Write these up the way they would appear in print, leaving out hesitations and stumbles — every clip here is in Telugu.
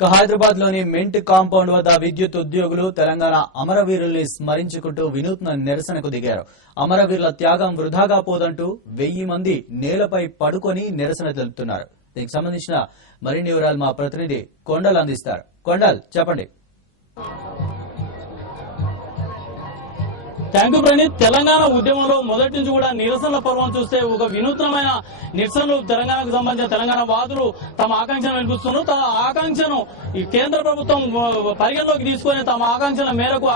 హైదరాబాద్ లోని మింట్ కాంపౌండ్ వద్ద విద్యుత్ ఉద్యోగులు తెలంగాణ అమరవీరుల్ని స్మరించుకుంటూ వినూత్న నిరసనకు దిగారు. అమరవీరుల త్యాగం వృధాగా పోదంటూ 1000 మంది నేలపై పడుకొని నిరసన తెలుపుతున్నారు. దీనికి సంబంధించిన మరిన్ని వివరాలు మా ప్రతినిధి కొండల్ అందిస్తారు. కొండల్, చెప్పండి. Thank you Praneeth. తెలంగాణ ఉద్యమంలో మొదటి నుంచి కూడా నిరసనల పర్వం చూస్తే ఒక వినూత్నమైన నిరసనలు తెలంగాణకు సంబంధించిన తెలంగాణ వాదులు తమ ఆకాంక్షను వినిపిస్తున్నారు. తమ ఆకాంక్షను ఈ కేంద్ర ప్రభుత్వం పరిగణలోకి తీసుకుని తమ ఆకాంక్షల మేరకు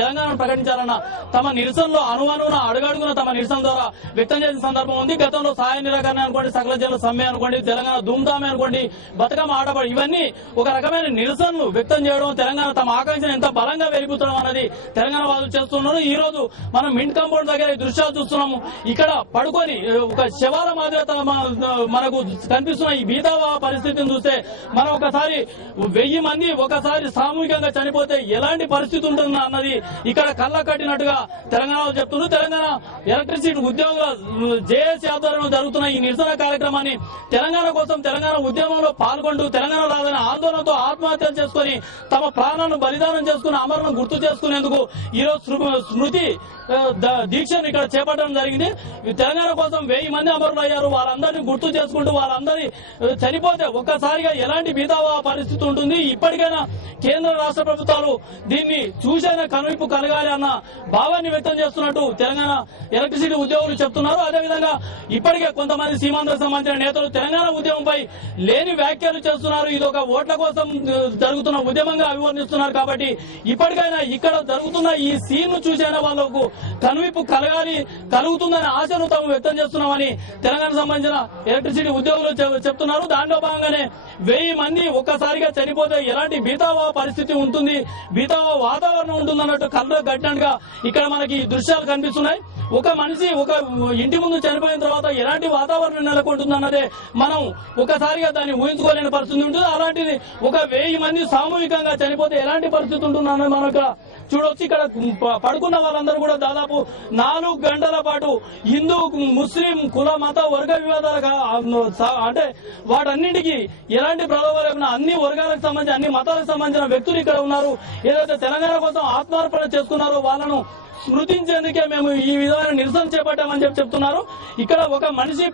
తెలంగాణను ప్రకటించాలన్న తమ నిరసనలో అణువణువున అడుగడుగున తమ నిరసన ద్వారా వ్యక్తం చేసిన సందర్భం ఉంది. గతంలో సహాయ నిరాకరణ అనుకోండి, సకల జనుల సమ్మె అనుకోండి, తెలంగాణ ధూమ్ధామే అనుకోండి, బతుకమ్మ ఆటపాడు, ఇవన్నీ ఒక రకమైన నిరసనలు వ్యక్తం చేయడం, తెలంగాణ తమ ఆకాంక్షను ఎంత బలంగా వెలిపుతడం అనేది తెలంగాణ వాదులు చేస్తున్నారు. ఈ రోజు మనం మింట్ కాంపౌండ్ దగ్గర ఈ దృశ్యాలు చూస్తున్నాము. ఇక్కడ పడుకొని ఒక శవాల మాదిరి మనకు కనిపిస్తున్న ఈ బీదావా పరిస్థితిని చూస్తే మనం ఒకసారి 1000 మంది ఒకసారి సామూహికంగా చనిపోతే ఎలాంటి పరిస్థితి ఉంటుంది అన్నది ఇక్కడ కళ్ళ కట్టినట్టుగా తెలంగాణలో చెప్తున్నారు. తెలంగాణ ఎలక్ట్రిసిటీ ఉద్యోగుల జేఏసీ ఆధ్వర్యంలో జరుగుతున్న ఈ నిరసన కార్యక్రమాన్ని తెలంగాణ కోసం తెలంగాణ ఉద్యమంలో పాల్గొంటూ తెలంగాణ రాదని ఆందోళనతో ఆత్మహత్యలు చేసుకుని తమ ప్రాణాలను బలిదానం చేసుకుని అమరులను గుర్తు చేసుకునేందుకు ఈరోజు స్మృతి దీక్షను ఇక్కడ చేపట్టడం జరిగింది. తెలంగాణ కోసం 1000 మంది అమరులు అయ్యారు. వాళ్ళందరినీ గుర్తు చేసుకుంటూ వాళ్ళందరి చనిపోతే ఒక్కసారిగా ఎలాంటి బీదావా పరిస్థితి ఉంటుంది, ఇప్పటికైనా కేంద్ర రాష్ట్ర ప్రభుత్వాలు దీన్ని చూసైనా కనువిప్పు కలగాలి అన్న భావాన్ని వ్యక్తం చేస్తున్నట్టు తెలంగాణ ఎలక్ట్రిసిటీ ఉద్యోగులు చెప్తున్నారు. అదేవిధంగా ఇప్పటికే కొంతమంది సీమాంధ్రకు సంబంధించిన నేతలు తెలంగాణ ఉద్యమంపై లేని వ్యాఖ్యలు చేస్తున్నారు. ఇది ఒక ఓట్ల కోసం జరుగుతున్న ఉద్యమంగా అభివర్ణిస్తున్నారు. కాబట్టి ఇప్పటికైనా ఇక్కడ జరుగుతున్న ఈ సీన్ ను చూసైనా వాళ్ళకు కనువిప్పు కలుగుతుందనే ఆశను తాము వ్యక్తం చేస్తున్నామని తెలంగాణ సంబంధించిన ఎలక్ట్రిసిటీ ఉద్యోగులు చెప్తున్నారు. దానిలో భాగంగానే 1000 మంది ఒక్కసారిగా చనిపోతే ఎలాంటి బీతావా పరిస్థితి ఉంటుంది, బీతావా వాతావరణం ఉంటుందన్నట్టు కళ్ళు కట్టినట్టుగా ఇక్కడ మనకి దృశ్యాలు కనిపిస్తున్నాయి. ఒక మనిషి ఒక ఇంటి ముందు చనిపోయిన తర్వాత ఎలాంటి వాతావరణం నెలకొంటుందన్నదే మనం ఒకసారిగా దాన్ని ఊహించుకోలేని పరిస్థితి ఉంటుంది. అలాంటిది ఒక 1000 మంది సామూహికంగా చనిపోతే ఎలాంటి పరిస్థితి ఉంటుందన్నది మనం ఇక్కడ చూడొచ్చు. ఇక్కడ పడుకున్న వాళ్ళందరూ కూడా దాదాపు 4 గంటల పాటు హిందూ ముస్లిం కుల మత వర్గ వివాదాలకు అంటే వాటన్నింటికి ఎలాంటి ప్రలోభాలు అన్ని వర్గాలకు సంబంధించి అన్ని మతాలకు సంబంధించిన వ్యక్తులు ఇక్కడ ఉన్నారు. ఏదైతే తెలంగాణ కోసం ఆత్మార్పణ చేసుకున్నారో వాళ్ళను స్మృతించేందుకే మేము ఈ విధమైన నిరసన చేపట్టామని చెప్తున్నారు. ఇక్కడ ఒక మనిషి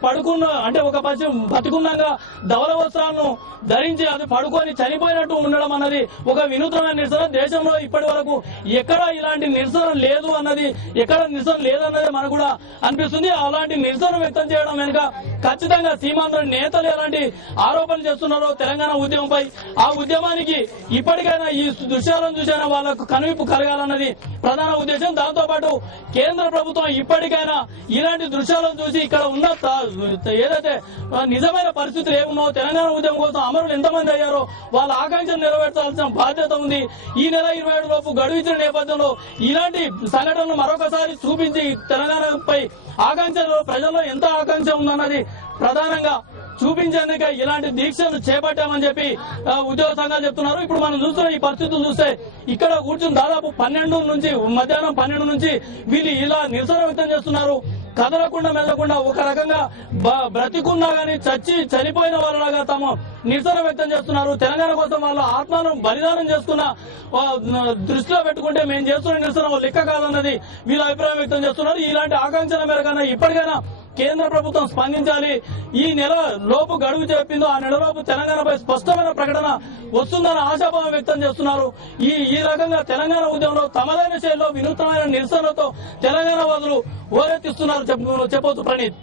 అంటే ఒక పక్షి బతికున్నాగా ధవల వస్త్రాలను ధరించి అది పడుకొని చనిపోయినట్టు ఉండడం అన్నది ఒక వినూత్నమైన నిరసన. దేశంలో ఇప్పటి వరకు ఎక్కడ ఇలాంటి నిరసన లేదు అన్నది మనకు కూడా అనిపిస్తుంది. అలాంటి నిరసన వ్యక్తం చేయడం వెనుక ఖచ్చితంగా సీమాంధ్ర నేతలు ఎలాంటి ఆరోపణలు చేస్తున్నారో తెలంగాణ ఉద్యమంపై, ఆ ఉద్యమానికి ఇప్పటికైనా ఈ దృశ్యాలను చూసైనా వాళ్ళకు కనువిప్పు కలగాలన్నది ప్రధాన ఉద్దేశం. దాంతో పాటు కేంద్ర ప్రభుత్వం ఇప్పటికైనా ఇలాంటి దృశ్యాలను చూసి ఇక్కడ ఉన్న ఏదైతే నిజమైన పరిస్థితులు ఏమున్నాయో, తెలంగాణ ఉద్యమం కోసం అమరులు ఎంతమంది అయ్యారో వాళ్ళ ఆకాంక్షలు నెరవేర్చాల్సిన బాధ్యత ఉంది. ఈ నెల 27 లోపు గడువు ఇచ్చిన నేపథ్యంలో ఇలాంటి సంఘటనలు మరొకసారి చూపించి తెలంగాణపై ఆకాంక్షలు ప్రజల్లో ఎంత ఆకాంక్ష ఉందన్నది ప్రధానంగా చూపించేందుకే ఇలాంటి దీక్షలు చేపట్టామని చెప్పి ఉద్యోగ సంఘాలు చెప్తున్నారు. ఇప్పుడు మనం చూస్తున్న ఈ పరిస్థితులు చూస్తే ఇక్కడ కూర్చుని దాదాపు మధ్యాహ్నం 12 నుంచి వీళ్ళు ఇలా నిరసన వ్యక్తం చేస్తున్నారు. కదలకుండా మెదలకుండా ఒక రకంగా బ్రతికున్నా గానీ చనిపోయిన వాళ్ళలాగా తమ నిరసన వ్యక్తం చేస్తున్నారు. తెలంగాణ కోసం వాళ్ళ ఆత్మను బలిదానం చేసుకున్న దృష్టిలో పెట్టుకుంటే మేము చేస్తున్న నిరసన లెక్క కాదన్నది వీళ్ళ అభిప్రాయం వ్యక్తం చేస్తున్నారు. ఇలాంటి ఆకాంక్షల మేరకన్నా ఇప్పటికైనా కేంద్ర ప్రభుత్వం స్పందించాలి. ఈ నెల లోపు గడువు చెప్పిందో ఆ నెలలోపు తెలంగాణపై స్పష్టమైన ప్రకటన వస్తుందని ఆశాభావం వ్యక్తం చేస్తున్నారు. ఈ రకంగా తెలంగాణ ఉద్యమంలో తమదైన శైలిలో వినూత్నమైన నిరసనలతో తెలంగాణ వాదులు ఓరెత్తిస్తున్నారు చెప్పొచ్చు ప్రణీత్.